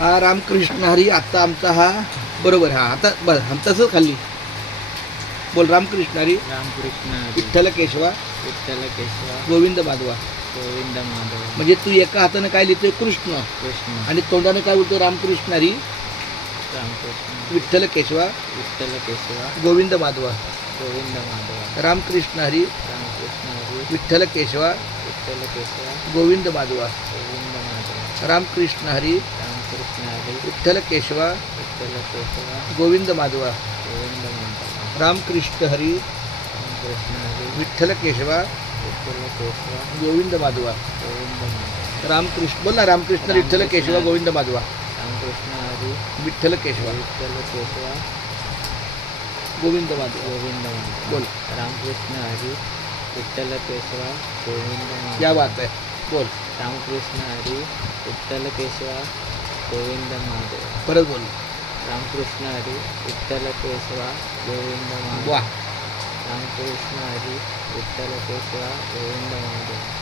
हा रामकृष्ण हरी. आत्ता आमचा हा बरोबर. हा आता बरं हा तसंच खाल्ली. बोल रामकृष्ण हरी. रामकृष्ण हरी. विठ्ठल केशवा विठ्ठल केशवा गोविंद माधवा. गोविंद माधव. म्हणजे तू एका हाताने काय लिहितोय कृष्ण कृष्ण आणि तोंडाने काय बोलतो रामकृष्ण हरी रामकृष्ण विठ्ठल केशवा विठ्ठल केशवा गोविंद माधवा. गोविंद माधव. रामकृष्ण हरी रामकृष्ण हरी विठ्ठल केशवा विठ्ठल केशवा गोविंद माधवा. गोविंद माधव. रामकृष्ण हरी रामकृष्ण हरी विठ्ठल केशवा विठ्ठल केशवा गोविंद माधवा. गोविंद माधव. रामकृष्ण हरी रामकृष्ण हरी विठ्ठल केशवा विठ्ठल केशवा गोविंद माधवा. गोविंद माधव. रामकृष्ण बोल ना. रामकृष्ण विठ्ठल केशवा गोविंद माधवा. रामकृष्ण हरी विठ्ठल केशवा विठ्ठल केशवा गोविंद माधवा. गोविंद माधव. बोल. रामकृष्ण हरी विठ्ठल केशवा गोविंद माधव. क्या बात है. बोल. रामकृष्ण हरी विठ्ठल केशवा गोविंद माधव. परत बोल. रामकृष्ण हरी विठ्ठल केशवा गोविंद माधव. वा. रामकृष्ण हरी विठ्ठल केशवा गोविंद माधव.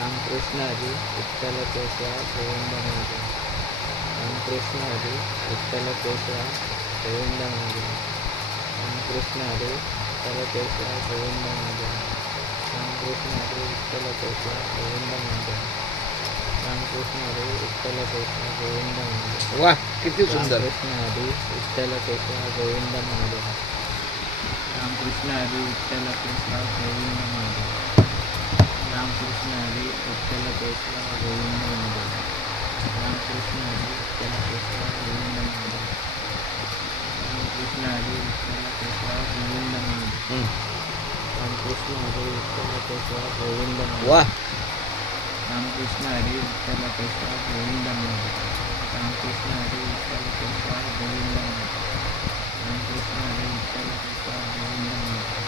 रामकृष्ण हरी विठ्ठल केशवा गोविंद माधव. रामकृष्ण हरी विठ्ठल केशवा गोविंद माधव. रामकृष्ण हरी विठ्ठल केशवा गोविंद माधव. रामकृष्ण हरी विठ्ठल केशवा गोविंद माधव. रामकृष्ण हरी विठ्ठल केशवा गोविंद माधव. वा किती सुंदर. रामकृष्ण हरी विठ्ठल केशवा गोविंद माधव. रामकृष्ण हरी विठ्ठल केशवा गोविंद माधव. रामकृष्ण हरी विठ्ठल केशवा गोविंद माधव. रामकृष्ण हरी विठ्ठल केशवा गोविंद माधव. रामकृष्ण हरी विठ्ठल केशवा गोविंद माधव. रामकृष्ण हरी विठ्ठल केशवा गोविंद माधव. वा. रामकृष्ण हरी विठ्ठल केशवा गोविंद माधव. रामकृष्ण हरी विठ्ठल केशवा गोविंद माधव. रामकृष्ण हरी विठ्ठल केशवा गोविंद माधव.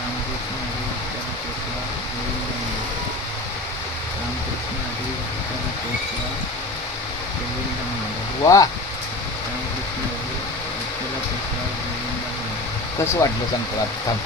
रामकृष्ण हरी विठ्ठल केशवा गोविंद माधव. रामकृष्ण हरी विठ्ठल केशवा गोविंद माधव. वा. रामकृष्ण हरी विठ्ठल केशवा गोविंद माधव. कसं वाटलं सांग तुला. थांब.